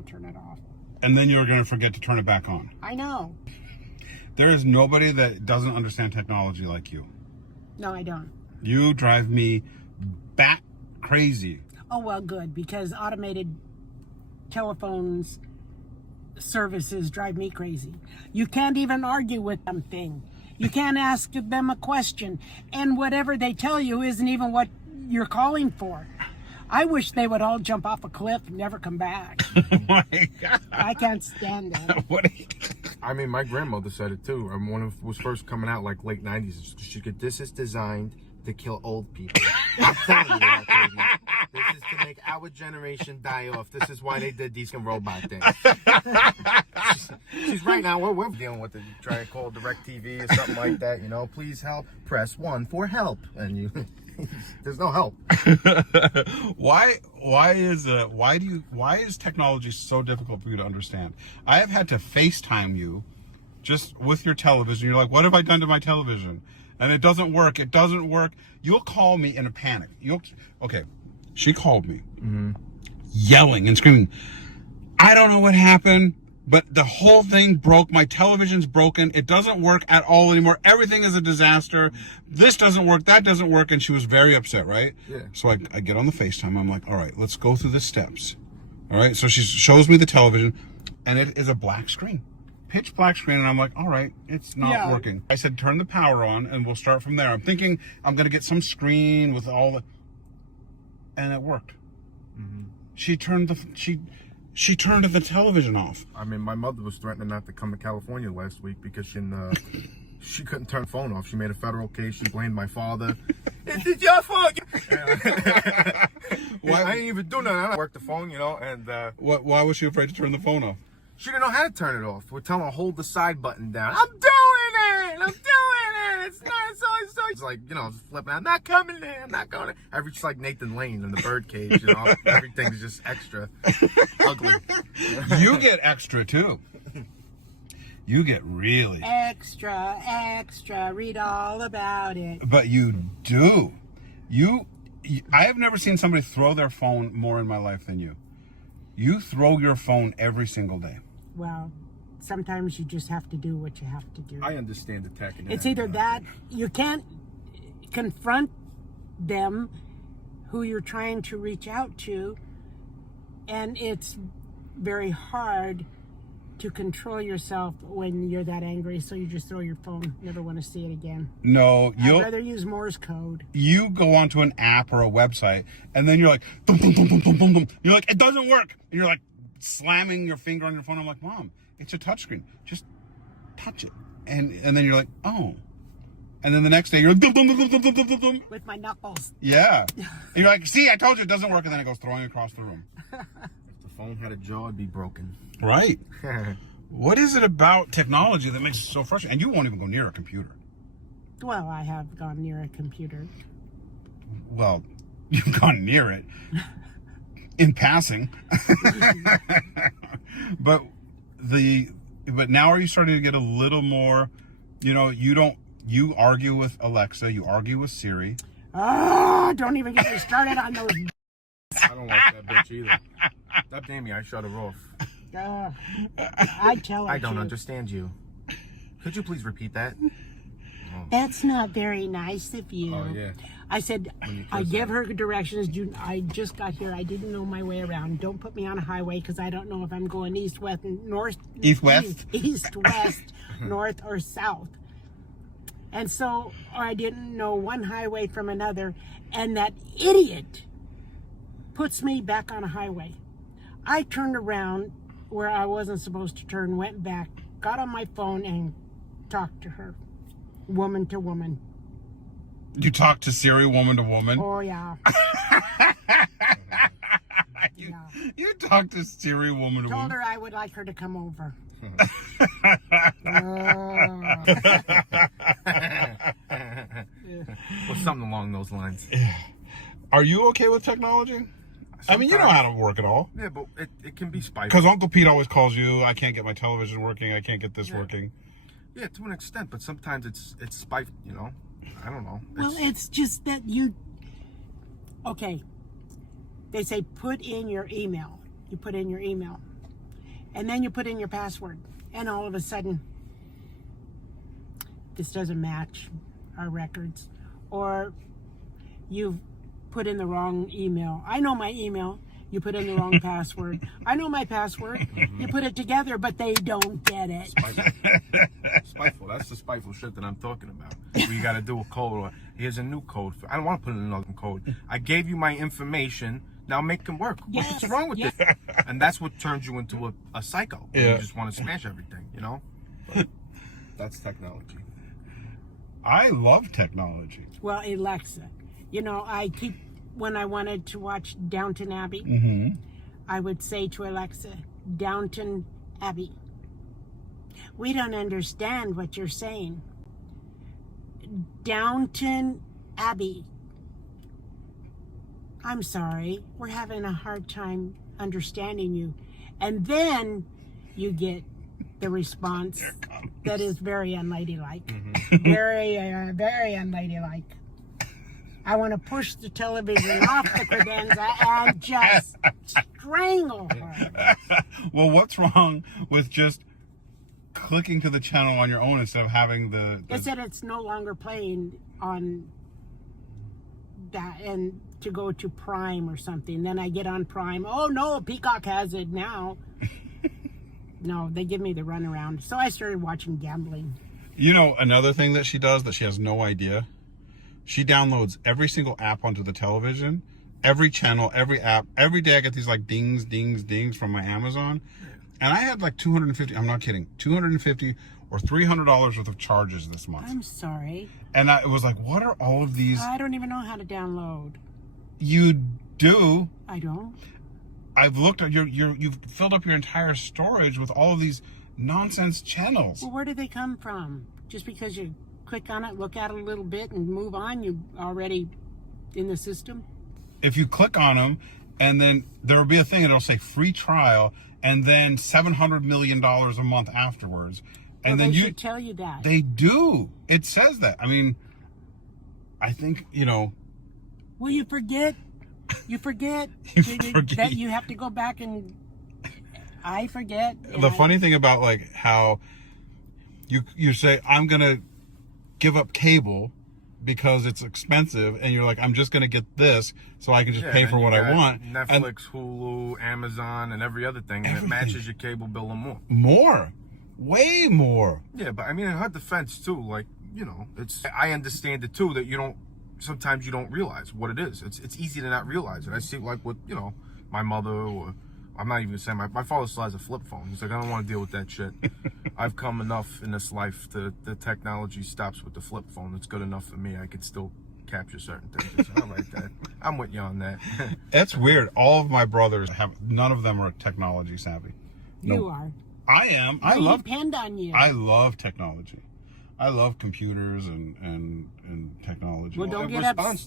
I'll turn it off. And then you're going to forget to turn it back on. I know. There is nobody that doesn't understand technology like you. No, I don't. You drive me bat crazy. Oh, well, good, because automated telephones services drive me crazy. You can't even argue with them thing. You can't ask them a question. And whatever they tell you isn't even what you're calling for. I wish they would all jump off a cliff and never come back. Oh my God. I can't stand that. I mean, my grandmother said it too. When it was first coming out, like late 90s, she could, this is designed to kill old people. I'm telling you that, baby. This is to make our generation die off. This is why they did these robot things. She's right now, we're dealing with it. You try to call DirecTV or something like that, you know, please help, press 1 for help. And you, there's no help. Why is technology so difficult for you to understand? I have had to FaceTime you just with your television. You're like, what have I done to my television? And it doesn't work. It doesn't work. You'll call me in a panic. Okay. She called me yelling and screaming. I don't know what happened, but the whole thing broke. My television's broken. It doesn't work at all anymore. Everything is a disaster. This doesn't work. That doesn't work. And she was very upset, right? Yeah. So I get on the FaceTime. I'm like, all right, let's go through the steps. All right. So she shows me the television, and it is a black screen. Pitch black screen, and I'm like, all right, it's not working. I said, turn the power on, and we'll start from there. I'm thinking I'm going to get some screen with all the... And it worked. Mm-hmm. She turned the television off. I mean, my mother was threatening not to come to California last week because she couldn't turn the phone off. She made a federal case. She blamed my father. It's your fault. I ain't even do nothing. I worked the phone, you know, and... Why was she afraid to turn the phone off? She didn't know how to turn it off. We're telling her, hold the side button down. I'm doing it! It's not so. It's like, you know, flipping. I'm not coming there. I'm not going to. Just like Nathan Lane in the birdcage, you know. Everything's just extra ugly. You get extra, too. You get really... Extra. Read all about it. But you do. I have never seen somebody throw their phone more in my life than you. You throw your phone every single day. Well, sometimes you just have to do what you have to do. I understand the tech. It's either that, you can't confront them who you're trying to reach out to, and it's very hard to control yourself when you're that angry, so you just throw your phone, never want to see it again. No, I'd rather use Morse code. You go onto an app or a website, and then you're like, dum, dum, dum, dum, dum, dum, dum. You're like, it doesn't work. And you're like slamming your finger on your phone. I'm like, Mom, it's a touchscreen. Just touch it. And then you're like, oh. And then the next day you're like, dum, dum, dum, dum, dum, dum, dum, dum. With my knuckles. Yeah. And you're like, see, I told you it doesn't work. And then it goes throwing across the room. If the phone had a jaw, it'd be broken. Right. What is it about technology that makes it so frustrating? And you won't even go near a computer. Well, I have gone near a computer. Well, you've gone near it in passing. But now are you starting to get a little more, you know, you argue with Alexa, you argue with Siri. Oh, don't even get me started on those. I don't like that bitch either. That Damien, I shut her off. I tell her I don't to. understand you. Could you please repeat that? Oh. That's not very nice of you. Oh, yeah. I said, I give her directions. I just got here. I didn't know my way around. Don't put me on a highway because I don't know if I'm going east, west, north. East, west? East, west, north, or south. And so I didn't know one highway from another. And that idiot puts me back on a highway. I turned around where I wasn't supposed to turn, went back, got on my phone and talked to her, woman to woman. You talk to Siri woman to woman? Oh, yeah. You talk to Siri woman to woman? Told her I would like her to come over. Well, something along those lines. Are you okay with technology? Sometimes. I mean, you know how to work it all. Yeah, but it can be spiteful. Because Uncle Pete always calls you, I can't get my television working, I can't get this working. Yeah, to an extent, but sometimes it's spiteful, you know? I don't know. Well, it's just that okay, they say put in your email. You put in your email. And then you put in your password. And all of a sudden, this doesn't match our records. Or you've put in the wrong email. I know my email. You put in the wrong password. I know my password. You put it together, but they don't get it. Spiteful. That's the spiteful shit that I'm talking about. Where you got to do a code. Or here's a new code. I don't want to put in another code. I gave you my information. Now make them work. Yes. What's wrong with this? And that's what turns you into a psycho. Yeah. You just want to smash everything, you know? But that's technology. I love technology. Well, Alexa. You know, when I wanted to watch Downton Abbey, Mm-hmm. I would say to Alexa, Downton Abbey. We don't understand what you're saying. Downton Abbey. I'm sorry, we're having a hard time understanding you. And then you get the response that is very unladylike. Mm-hmm. Very unladylike. I want to push the television off the credenza and just strangle her. Well, what's wrong with just clicking to the channel on your own instead of having the They said it's no longer playing on that and to go to Prime or something. Then I get on Prime. Oh no, Peacock has it now. No, they give me the runaround. So I started watching gambling. You know, another thing that she does that she has no idea, she downloads every single app onto the television, every channel, every app. Every day I get these like dings, dings, dings from my Amazon. And I had like 250, I'm not kidding, 250 or $300 worth of charges this month. I'm sorry. And it was like, what are all of these? I don't even know how to download. You do. I don't. I've looked at you've filled up your entire storage with all of these nonsense channels. Well, where do they come from? Just because you click on it, look at it a little bit, and move on, you're already in the system? If you click on them, and then there will be a thing, and it'll say free trial, and then $700 million a month afterwards. And Well, then they should tell you that. They do. It says that. I mean, I think, you know. Well, you forget. You forget. You forget. That you have to go back and. I forget. The funny thing about like how you say, I'm going to give up cable because it's expensive, and you're like, I'm just going to get this so I can just pay for what I want. Netflix, Hulu, Amazon, and every other thing, and it matches your cable bill and more. More. Way more. Yeah, but I mean, in her defense too, like, you know, I understand it too, that sometimes you don't realize what it is. It's easy to not realize it. I see like with, you know, my mother, or I'm not even saying my father still has a flip phone. He's like, I don't want to deal with that shit. I've come enough in this life to the technology stops with the flip phone. It's good enough for me. I could still capture certain things. I like that. I'm with you on that. It's weird. All of my brothers none of them are technology savvy. You are. I am. We depend on you. I love technology. I love computers and technology. Well, to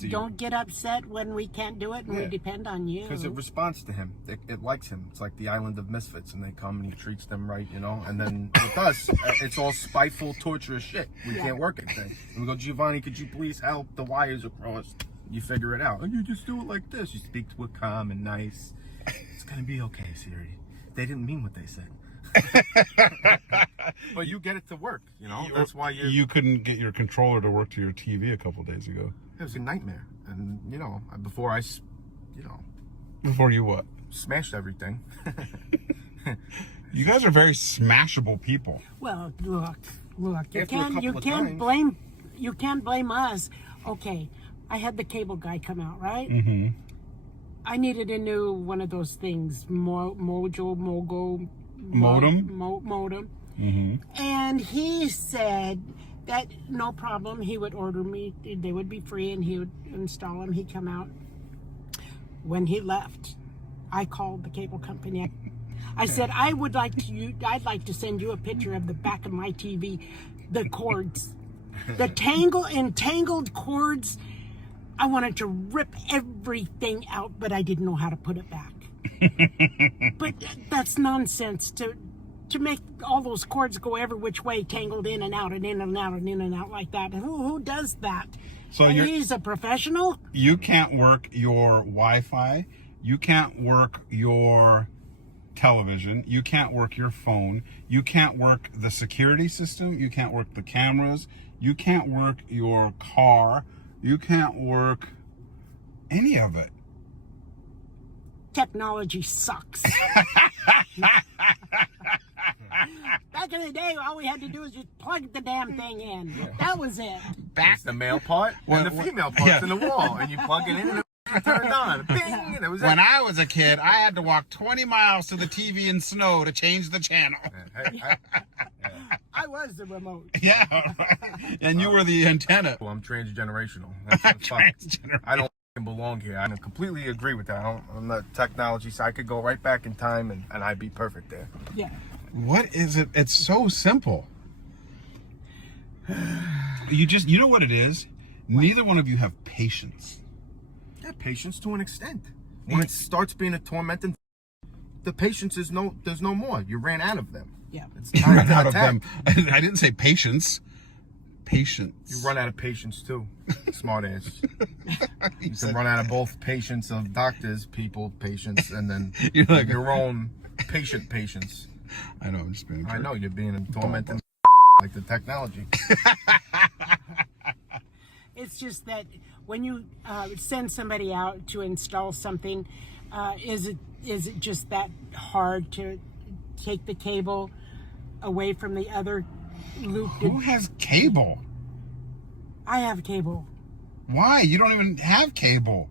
you. don't get upset when we can't do it and we depend on you. Because it responds to him. It likes him. It's like the island of misfits, and they come and he treats them right, you know. And then with us, it's all spiteful, torturous shit. We can't work anything. And we go, Giovanni, could you please help? The wires are crossed. You figure it out. And you just do it like this. You speak to it calm and nice. It's gonna be okay, Siri. They didn't mean what they said. But you get it to work, you know. That's why you couldn't get your controller to work to your TV a couple days ago. It was a nightmare, and you know, before Before you what? Smashed everything. You guys are very smashable people. Well, look. You can't blame us. Okay, I had the cable guy come out, right? Mm-hmm. I needed a new one of those things, modem. Mm-hmm. And he said that no problem, he would order me, they would be free, and he would install them. He'd come out. When he left, I called the cable company. I said, I'd like to send you a picture of the back of my TV, the cords, the entangled cords. I wanted to rip everything out, but I didn't know how to put it back. But that's nonsense to make all those cords go every which way, tangled in and out and in and out and in and out like that. Who does that? So he's a professional? You can't work your Wi-Fi. You can't work your television. You can't work your phone. You can't work the security system. You can't work the cameras. You can't work your car. You can't work any of it. Technology sucks. Back in the day, all we had to do was just plug the damn thing in. That was it. That's the male part and the female part's in the wall, and you plug it in and it turned on. Bing, and that was it. When I was a kid, I had to walk 20 miles to the TV in snow to change the channel. I was the remote. Yeah, right. And you were the antenna. Well, I'm transgenerational. That's Transgender. I don't belong here. I completely agree with that. On the technology side, I could go right back in time and I'd be perfect there. Yeah. What is it? It's so simple. You know what it is? Neither one of you have patience. Yeah, patience to an extent. When it starts being a tormenting, the patience is there's no more. You ran out of them. Yeah. It's You time ran to out of attack. them. I didn't say patience. Patience. You run out of patience too. Smart ass. You can run out of both patience of doctors, people, patience, and then You're like- your own patience. I know, I'm just being a I jerk. know you're being a tormenting like the technology. It's just that when you send somebody out to install something, is it just that hard to take the cable away from the other loop? Who has cable? I have cable. Why? You don't even have cable.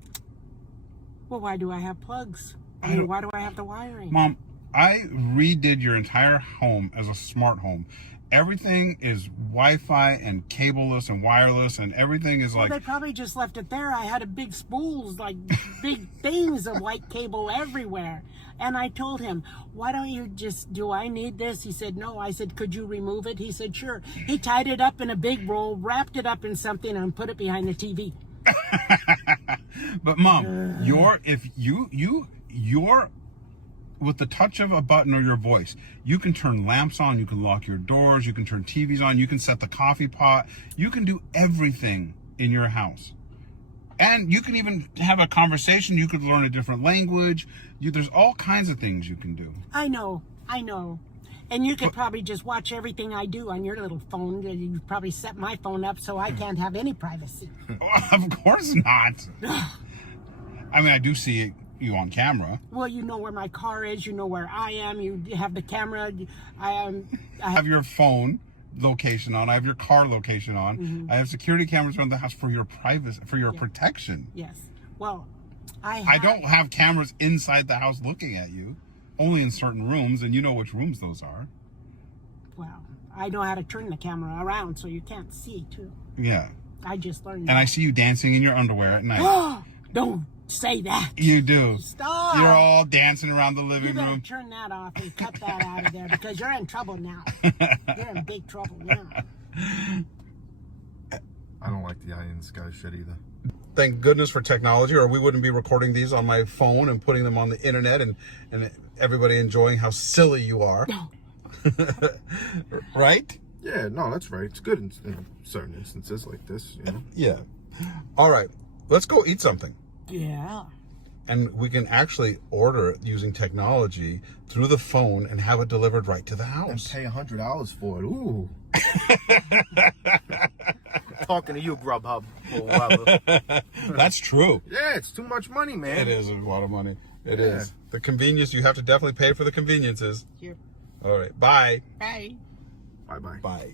Well, why do I have plugs? I mean, why do I have the wiring? Mom, I redid your entire home as a smart home. Everything is Wi-Fi and cableless and wireless, and everything is Well, like... they probably just left it there. I had a big spools, like big things of white cable everywhere. And I told him, why don't you just, do I need this? He said, no. I said, could you remove it? He said, sure. He tied it up in a big roll, wrapped it up in something, and put it behind the TV. But Mom, you're with the touch of a button or your voice, you can turn lamps on, you can lock your doors, you can turn TVs on, you can set the coffee pot, you can do everything in your house. And you can even have a conversation, you could learn a different language. There's all kinds of things you can do. I know. And you could probably just watch everything I do on your little phone. You probably set my phone up so I can't have any privacy. Of course not. I mean, I do see you on camera. Well, you know where my car is. You know where I am. You have the camera. I have your phone location on. I have your car location on. Mm-hmm. I have security cameras around the house for your privacy, for your protection. Yes. Well, I don't have cameras inside the house looking at you, only in certain rooms, and you know which rooms those are. Well, I know how to turn the camera around so you can't see, too. Yeah. I just learned And I that. see you dancing in your underwear at night. Don't say that. You do. Stop. You're all dancing around the You living better room. turn that off and cut that out of there because you're in trouble now. You're in big trouble now. I don't like the eye in the sky shit either. Thank goodness for technology, or we wouldn't be recording these on my phone and putting them on the internet and everybody enjoying how silly you are. Right? Yeah, no, that's right. It's good in certain instances like this, you know. Yeah. All right. Let's go eat something. Yeah. And we can actually order it using technology through the phone and have it delivered right to the And house. pay $100 for it. Ooh. Talking to you, Grubhub. Or whatever. That's true. Yeah, it's too much money, man. It is a lot of money. It Yeah. is. The convenience, you have to definitely pay for the conveniences. Here. All right. Bye. Bye. Bye-bye. Bye.